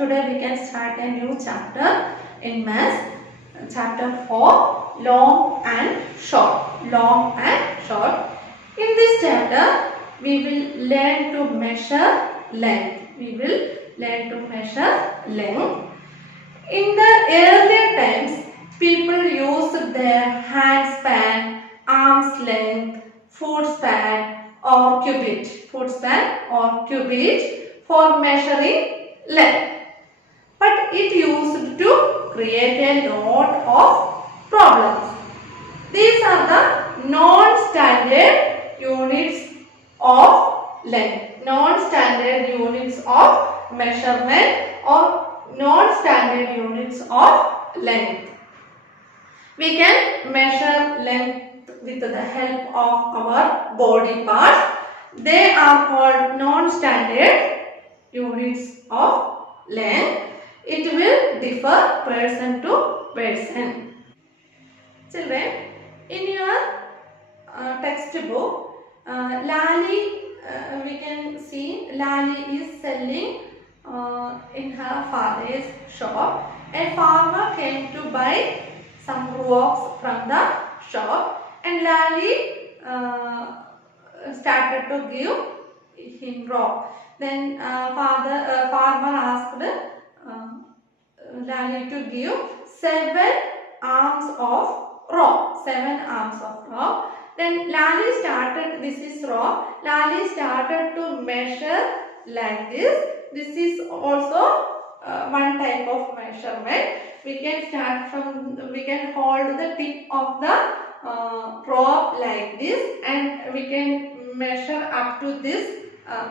today we can start a new chapter in maths. Chapter 4, long and short. Long and short. In this chapter, we will learn to measure length. We will learn to measure length. In the earlier times, people used their hand span, arm's length, foot span or cubit. Foot span or cubit for measuring length. But it used to create a lot of problems. These are the non-standard units of length. Non-standard units of measurement or non-standard units of length. We can measure length with the help of our body parts. They are called non-standard units of length. It will differ person to person. Children, in your textbook, Lali, we can see Lali is selling in her father's shop. A farmer came to buy some rocks from the shop, and Lali started to give him rock. Then farmer asked Lali to give 7 arms of rock. 7 arms of rock. Then Lali started, this is rock. Lali started to measure like this. This is also one type of measurement. We can start from, we can hold the tip of the rope like this, and we can measure up to this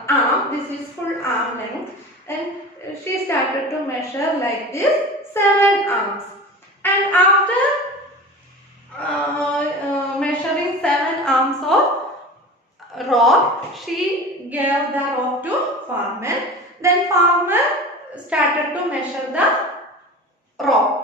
arm. This is full arm length, and she started to measure like this 7 arms. And after measuring 7 arms of rope, she gave the rope to farmer. Then farmer started to measure the rope.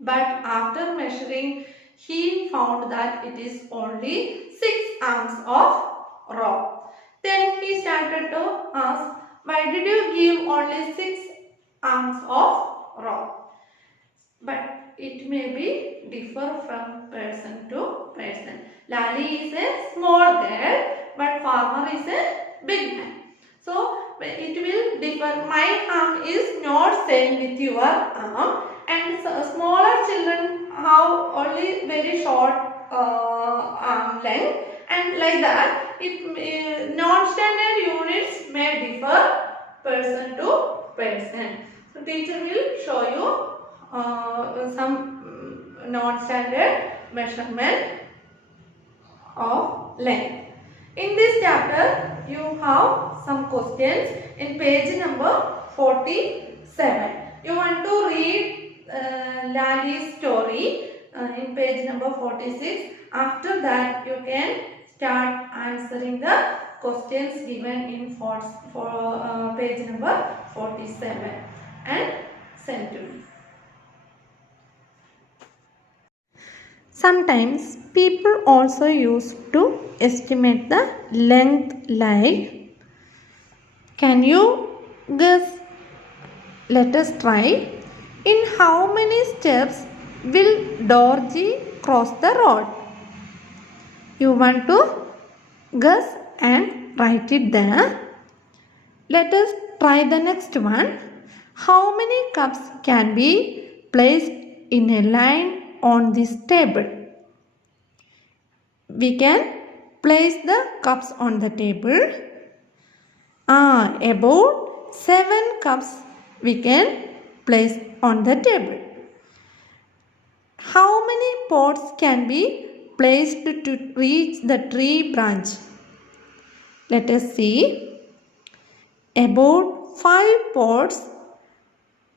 But after measuring, he found that it is only 6 arms of rope. Then he started to ask, why did you give only 6 arms of rope? But it may be differ from person to person. Lali is a small girl, but farmer is a big man. So it will differ. My arm is not same with your arm, and smaller children have only very short arm length, and like that, non-standard units may differ person to person. So teacher will show you some non-standard measurement of length. In this chapter, you have some questions in page number 47. You want to read Lali's story in page number 46. After that, you can start answering the questions given in page number 47 and send to me. Sometimes people also used to estimate the length like, can you guess? Let us try. In how many steps will Dorji cross the road? You want to guess and write it there. Let us try the next one. How many cups can be placed in a line on this table? We can place the cups on the table. About 7 cups we can place on the table. How many pots can be placed to reach the tree branch? Let us see. About 5 pots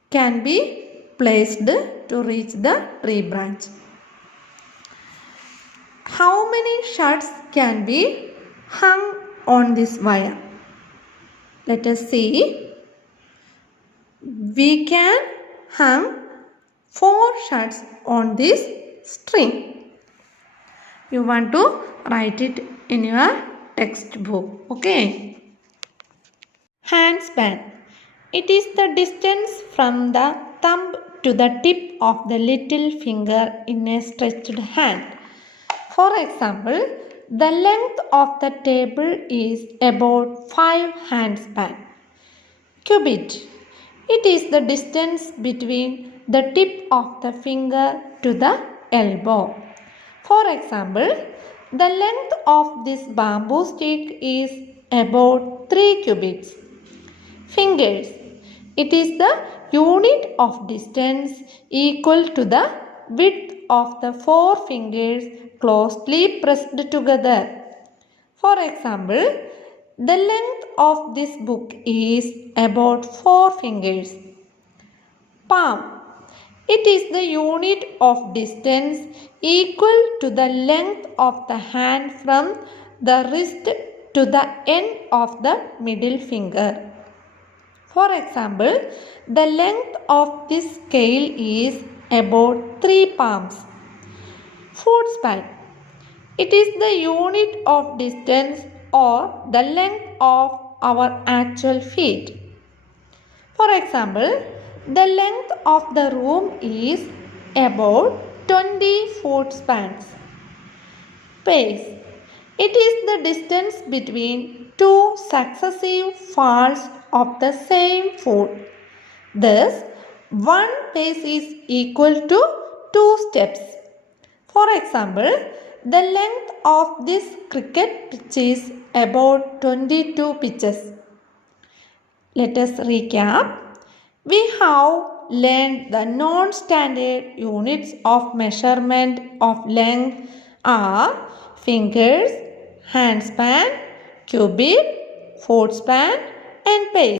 can be placed to reach the tree branch. How many shirts can be hung on this wire? Let us see. We can hang 4 shirts on this string. You want to write it in your textbook. Okay. Hand span. It is the distance from the thumb to the tip of the little finger in a stretched hand. For example, the length of the table is about 5 handspan. Cubit. It is the distance between the tip of the finger to the elbow. For example, the length of this bamboo stick is about 3 cubits. Fingers. It is the unit of distance equal to the width of the 4 fingers closely pressed together. For example, the length of this book is about 4 fingers. Palm. It is the unit of distance equal to the length of the hand from the wrist to the end of the middle finger. For example, the length of this scale is about 3 palms. Foot span. It is the unit of distance or the length of our actual feet. For example, the length of the room is about 20 foot spans. Pace. It is the distance between two successive falls of the same foot. Thus, one pace is equal to 2 steps. For example, the length of this cricket pitch is about 22 pitches. Let us recap. We have learned the non-standard units of measurement of length are fingers, handspan, cubit, foot span and pace.